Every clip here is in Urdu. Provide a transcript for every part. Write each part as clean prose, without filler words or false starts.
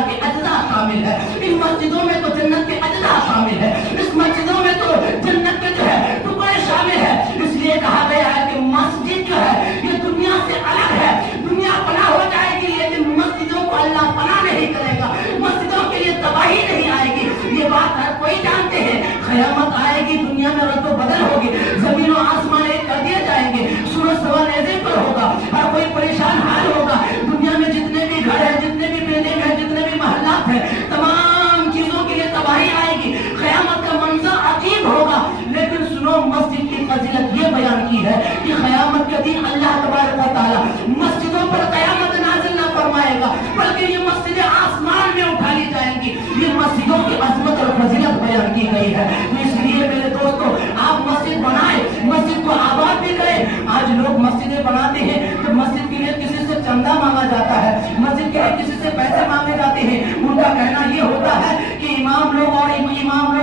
اللہ کے اجزاء شامل ہے، ان مسجدوں میں تو جنت کے اجزاء شامل ہے، اس مسجدوں میں تو جنت کے جو ہے ٹکڑے شامل ہے۔ اس لیے کہا گیا ہے کہ مسجد جو ہے یہ دنیا سے الگ ہے، دنیا پناہ ہو جائے گی لیکن مسجدوں کو اللہ پناہ نہیں کرے گا، مسجدوں کے لیے تباہی نہیں آئے گی۔ یہ بات ہر کوئی جانتے ہیں، قیامت آئے گی، دنیا میں رد و بدل ہوگی، زمین و آسمان ایک کر دیے جائیں گے، سورج سوا نیزے پر ہوگا، ہر کوئی پریشان حال ہوگا، دنیا میں جتنے بھی گھر ہیں، جتنے بھی بلڈنگ ہیں، جتنے بھی محلات ہیں، تمام چیزوں کے لیے تباہی آئے گی، قیامت کا منظر عجیب ہوگا۔ لیکن سنو، مسجد کی فضیلت یہ بیان کی ہے کہ قیامت کے دن اللہ تبارک و تعالی مسجدوں پر قیامت نازل نہ فرمائے گا، بلکہ یہ مسجدیں آسمان میں اٹھا لی جائیں گی۔ یہ مسجدوں کی عظمت اور فضیلت بیان کی گئی ہے۔ اس لیے میرے دوستو، آپ مسجد بنائیں، مسجد کو آباد بھی کریں۔ آج لوگ مسجدیں بناتے ہیں تو مسجد کے لیے کسی سے چندہ مانگا جاتا ہے، مسجد کے لیے کسی سے پیسے مانگے جاتے ہیں۔ ان کا کہنا یہ ہوتا ہے کہ امام لوگ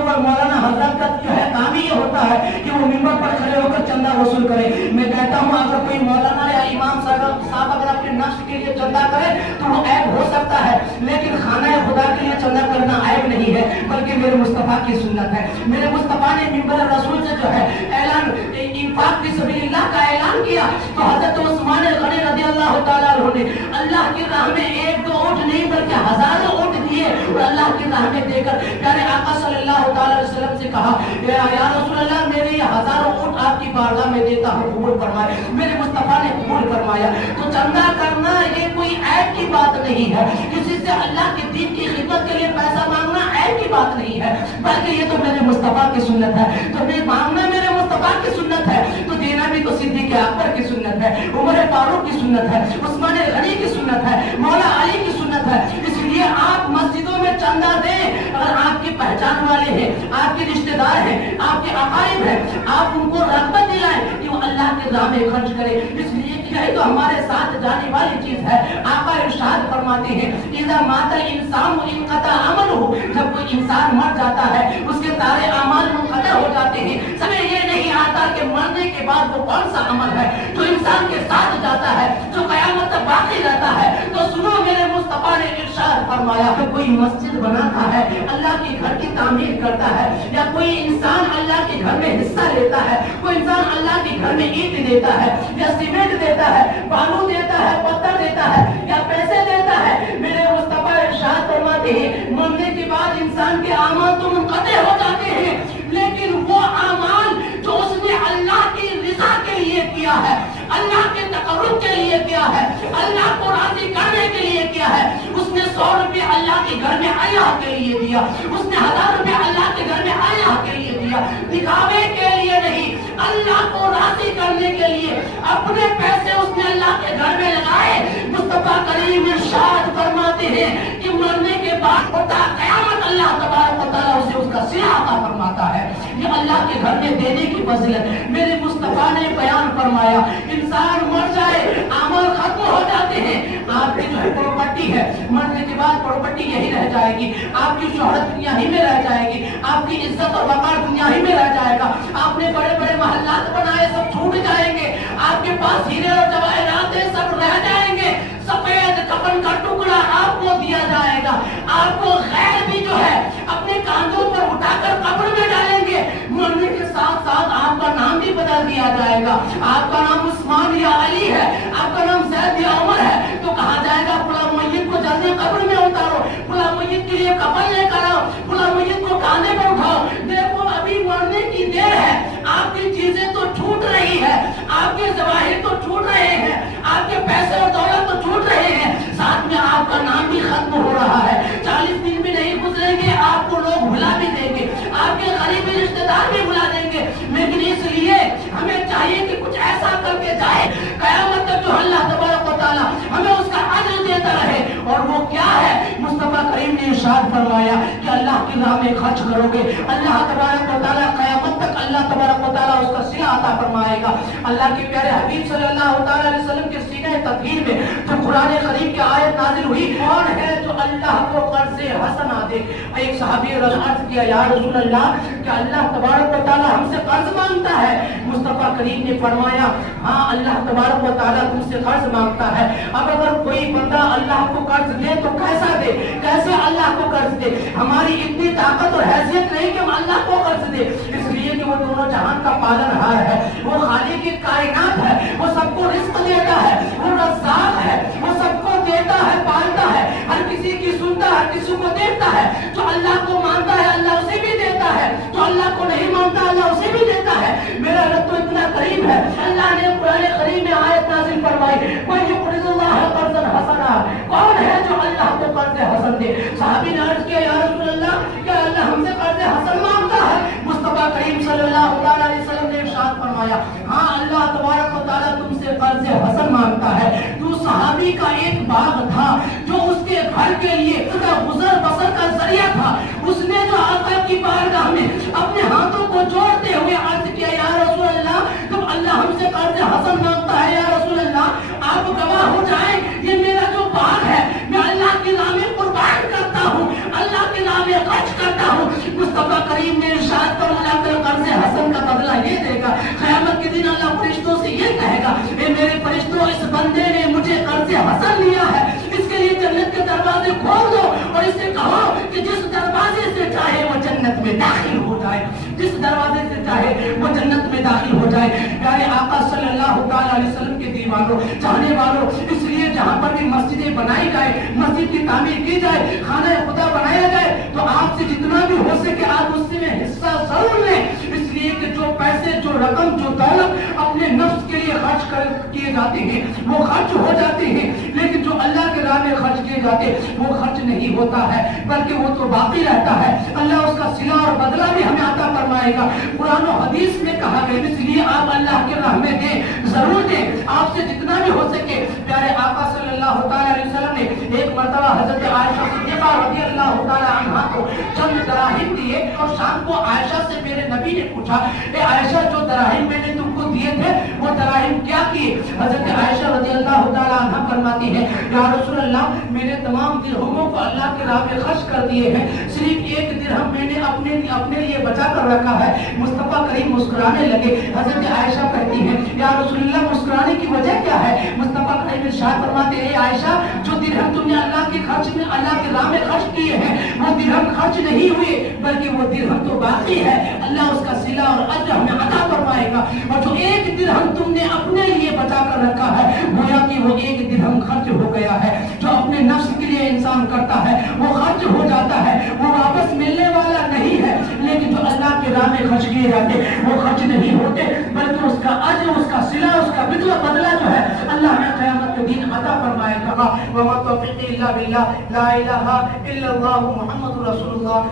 اور مولانا حضرت کا جو ہے کام ہی یہ ہوتا ہے کہ وہ ممبر پر کھڑے ہو کر چندہ وصول کرے۔ میں کہتا ہوں اگر کوئی مولانا یا امام صاحب اگر اپنے نفس کے لیے چندہ کرے تو وہ عیب ہو سکتا ہے، لیکن خانہ خدا کے لیے چندہ کرنا عیب نہیں ہے، بلکہ میرے مصطفیٰ کی سنت ہے۔ میرے مصطفیٰ نے ممبر رسول سے جو ہے اعلان انفاق فی سبیل اللہ کا اعلان کیا تو حضرت عثمان غنی رضی اللہ تعالیٰ عنہ نے اللہ کی راہ میں ایک دو اونٹ نہیں بلکہ ہزاروں اونٹ دیے اور اللہ کی راہ میں دے کر پیارے آقا صلی اللہ تعالیٰ علیہ وسلم سے کہا یا رسول اللہ، میرے یہ ہزاروں اونٹ آپ کی بارگاہ میں دیتا ہوں، قبول فرمائے۔ میرے مصطفیٰ نے قبول فرمایا۔ تو چندہ کرنا یہ کوئی عیب کی بات نہیں ہے، کسی سے اللہ کے دین کی خدمت کے لیے پیسہ مانگنا عیب کی بات نہیں ہے، بلکہ یہ تو میرے مصطفیٰ کی سنت ہے۔ تو میں مانگنا میرے مصطفیٰ کی سنت ہے تو دینا بھی تو صدیق اکبر کی سنت ہے، عمر فاروق کی سنت ہے، عثمان غنی کی سنت ہے، مولا علی کی سنت ہے۔ اس لیے آپ مسجدوں میں چندہ دیں، اگر آپ کی پہچان والے ہیں، آپ کے رشتہ دار ہیں، آپ کے اقارب ہیں، آپ ان کو رغبت دلائیں کہ وہ اللہ کے راہ میں خرچ کرے۔ اس لیے کہ یہی تو ہمارے ساتھ جانے والی چیز ہے۔ آقا ارشاد فرماتے ہیں اذا مات الانسان انقطع عمله، جب کوئی انسان مر جاتا ہے اس کے سارے اعمال منقطع ہو جاتے ہیں۔ سمجھ یہ نہیں آتا کہ مرنے کے بعد وہ کون سا عمل ہے جو انسان کے ساتھ جاتا ہے، جو قیامت تک باقی رہتا ہے۔ تو سنو، میرے مصطفیٰ نے ارشاد فرمایا کہ کوئی مسجد بناتا ہے، اللہ کے گھر کی تعمیر کرتا ہے، یا کوئی انسان اللہ کے گھر میں حصہ لیتا ہے، کوئی انسان اللہ کے گھر میں اینٹ دیتا ہے یا سیمنٹ دیتا ہے، بالو دیتا ہے، پتھر دیتا ہے یا پیسے دیتا ہے، میرے مصطفیٰ ارشاد فرماتے ہیں مرنے کے بعد انسان کے اعمال تو منقطع ہو جاتے ہیں، لیکن وہ اعمال جو اس نے اللہ کی رضا کے لیے کیا ہے، اللہ کے تقرب کے لیے کیا ہے، اللہ کو راضی کرنے کے لیے کیا ہے، اس نے 100 روپے اللہ کے گھر میں اللہ کے لیے دیا، اس نے 1000 روپے اللہ کے گھر میں اللہ کے لیے دیا، دکھاوے کے لیے نہیں، اللہ کو راضی کرنے کے لیے اپنے پیسے اس نے اللہ کے گھر میں لگائے۔ مصطفیٰ کریم ارشاد فرماتے ہیں کہ مرنے کے بعد ہوتا قیامت اللہ تبارک و تعالیٰ اسے اس کا صلہ عطا فرماتا ہے۔ یہ اللہ کے گھر میں دینے کی فضیلت میرے مصطفیٰ نے بیان فرمایا۔ انسان مر جائے، اعمال ختم ہو جاتے ہیں، آپ کی جو ہے پراپرٹی ہے، مرنے کے بعد پراپرٹی یہی رہ جائے گی، آپ کی شہرت دنیا ہی میں رہ جائے گی، آپ کی عزت اور وقار دنیا ہی میں رہ جائے گا، آپ نے بڑے بڑے محلات بنائے سب چھوٹ جائیں گے، آپ کے پاس ہیرے اور جواہرات ہیں سب رہ جائیں گے، سفید کفن کا ٹکڑا آپ کو دیا جائے گا، آپ کو غیر بھی جو ہے اپنے کاندھوں پر اٹھا کر قبر میں ڈالیں گے، مرنے کے ساتھ ساتھ آپ کا نام بھی بدل دیا جائے گا، آپ کا نام عثمان یا علی ہے، آپ کا نام زید یا عمر ہے، تو کہا جائے گا فلاں میت کو جلدی قبر میں اتارو، فلاں میت کے لیے کفن لے کر آؤ، فلاں میت کو کاندھے پر اٹھاؤ، دیکھو ابھی مرنے کی دیر ہے، آپ کی چیزیں تو چھوٹ رہی ہے، آپ کے ظواہر تو چھوٹ رہے ہیں، آپ کے پیسے اور دولت تو چھوٹ رہے ہیں، ساتھ میں آپ کا نام بھی ختم ہو رہا ہے، 40 دن بھی نہیں گزریں گے آپ کو لوگ بھلا بھی دیں گے، آپ کے قریبی رشتے دار بھی بھلا دیں گے، لیکن اس لیے ہمیں چاہیے کہ کچھ ایسا کر کے جائے قیامت تک جو اللہ تبارک و تعالیٰ ہمیں اس کا اجر دیتا رہے، اور وہ کیا ہے؟ مصطفیٰ کریم نے ارشاد فرمایا کہ اللہ کی راہ میں خرچ کرو گے، اللہ تبارک و تعالیٰ قیامت تک اللہ تبارک و تعالیٰ اس کا صلہ عطا فرمائے گا۔ اللہ کے پیارے حبیب صلی اللہ تعالیٰ علیہ وسلم کے سینہ تطہیر میں جو قرآن کریم کی آیت نازل ہوئی، کون ہے جو اللہ کو قرض حسنہ دے۔ ایک صحابی عرض کیا یا رسول اللہ کہ اللہ تبارک و تعالی ہم سے قرض مانگتا ہے؟ مصطفیٰ کریم نے فرمایا ہاں اللہ تبارک و تعالی تم سے قرض مانگتا ہے۔ اب اگر کوئی بندہ اللہ کو قرض دے تو کیسا دے، کیسے اللہ کو قرض دے؟ ہماری اتنی طاقت اور حیثیت نہیں کہ ہم اللہ کو قرض دے، اس لیے کہ وہ دونوں جہان کا پالنہار ہے، وہ خالق کائنات ہے، وہ سب کو رزق دیتا ہے، وہ رزاق ہے، وہ سب کو دیتا ہے، پالتا ہے، ہر کسی کی سنتا ہے، ہر کسی کو دیتا ہے۔ جو اللہ کو مانتا ہے اللہ اسے بھی دیتا ہے، جو اللہ کو نہیں مانتا اللہ اسے بھی دیتا ہے۔ میرا رب تو اتنا قریب ہے، اللہ نے قرآن کریم میں آیت نازل فرمائی وَمَن يُقْرِضِ اللَّهَ قَرْضًا حَسَنًا، کون ہے جو اللہ کو قرض حسن دے؟ صحابی نے عرض کیا یا رسول اللہ کیا اللہ ہم سے قرض حسن مانگتا ہے؟ مصطفیٰ کریم صلی اللہ علیہ وسلم نے ارشاد فرمایا ہاں اللہ تبارک و تعالیٰ تم سے قرض حسن مانگتا ہے۔ تو صحابی کا ایک باغ تھا جو اس کے گھر کے لیے اس کا گزر بسر کا ذریعہ تھا، اس نے جو آقا کی بارگاہ میں اپنے ہاتھوں کو جوڑتے ہوئے عرض کیا یا رسول اللہ جب اللہ ہم سے قرض حسن مانگتا ہے یا رسول اللہ آپ گواہ ہو جائیں یہ میرا جو باغ ہے میں اللہ کی راہ میں قربان کرتا ہوں، اللہ کی راہ میں خرچ کرتا ہوں۔ مصطفیٰ کریم نے ارشاد فرمایا اللہ کا قرض حسن کا بدلہ یہ دے گا، قیامت کے دن اللہ فرشتوں سے یہ کہے گا اے میرے فرشتوں اس بندے نے مجھے قرض حسن لیا ہے، اس کے لیے جنت کے دروازے کھول دو اور اسے کہو کہ جس دروازے سے چاہے وہ جنت میں داخل ہو جائے، جس دروازے سے چاہے وہ جنت میں داخل ہو جائے۔ پیارے آقا صلی اللہ علیہ وسلم کے دیوانوں چاہنے والوں، اس لیے جہاں پر بھی مسجدیں بنائی جائے، مسجد کی تعمیر کی جائے، خانہ خدا بنایا جائے تو آپ سے جتنا بھی ہو سکے آپ اس میں حصہ ضرور لیں، اس لیے کہ جو پیسے جو رقم جو دولت اپنے نفس کے لیے خرچ کیے جاتے ہیں وہ خرچ ہو جاتے ہیں، لیکن جو اللہ کے راہ میں خرچ کیے جاتے وہ خرچ نہیں ہوتا ہے بلکہ وہ تو باقی رہتا ہے، اللہ اس کا صلہ اور بدلہ بھی ہمیں عطا فرمائے گا۔ قرآن و حدیث میں کہا گیا اس لیے آپ اللہ کے راہ میں دیں، ضرور دیں، آپ سے جتنا بھی ہو سکے۔ پیارے آقا صلی اللہ علیہ وسلم نے ایک مرتبہ حضرت عائشہ صدیقہ رضی اللہ تعالی عنہا کو چند دراہم دیے اور شام کو عائشہ سے میرے نبی نے پوچھا اے عائشہ جو دراہم میں نے تم کو دیے تھے وہ دراہم کیا کیے؟ حضرت عائشہ رضی اللہ تعالی عنہا فرماتی ہے یا رسول اللہ میں نے تمام درہموں کو اللہ کے راہ میں خرچ کر دیے ہیں، صرف ایک درہم میں نے اپنے لیے بچا کر رکھا ہے۔ مصطفیٰ کریم مسکرانے لگے، حضرت عائشہ کہتی ہیں یا رسول اللہ مسکرانے کی وجہ کیا ہے؟ مصطفیٰ کریم ارشاد فرماتے ہیں اے عائشہ جو درہم تم نے اللہ کے راہ میں خرچ کیے ہیں وہ درہم خرچ نہیں ہوئے بلکہ وہ درہم تو باقی ہے، اللہ اس کا صلہ اور اجر ہمیں عطا فرمائے گا۔ اور جو ایک درہم تم نے اپنے لیے بچا کر رکھا ہے گویا کہ وہ ایک درہم خرچ ہو گیا ہے۔ جو اپنے نفس کے لیے انسان کرتا ہے وہ خرچ ہو جاتا ہے، وہ واپس ملنے والا نہیں ہے، لیکن جو اللہ کے راہ میں خرچ کیے جاتے وہ خرچ نہیں ہوتے بلکہ اس کا اجر اس کا صلہ اس کا بدلہ جو ہے اللہ ہمیں قیامت کے دن عطا فرمائے گا۔ وما توفیقی الا باللہ لا الہ الا اللہ محمد رسول اللہ۔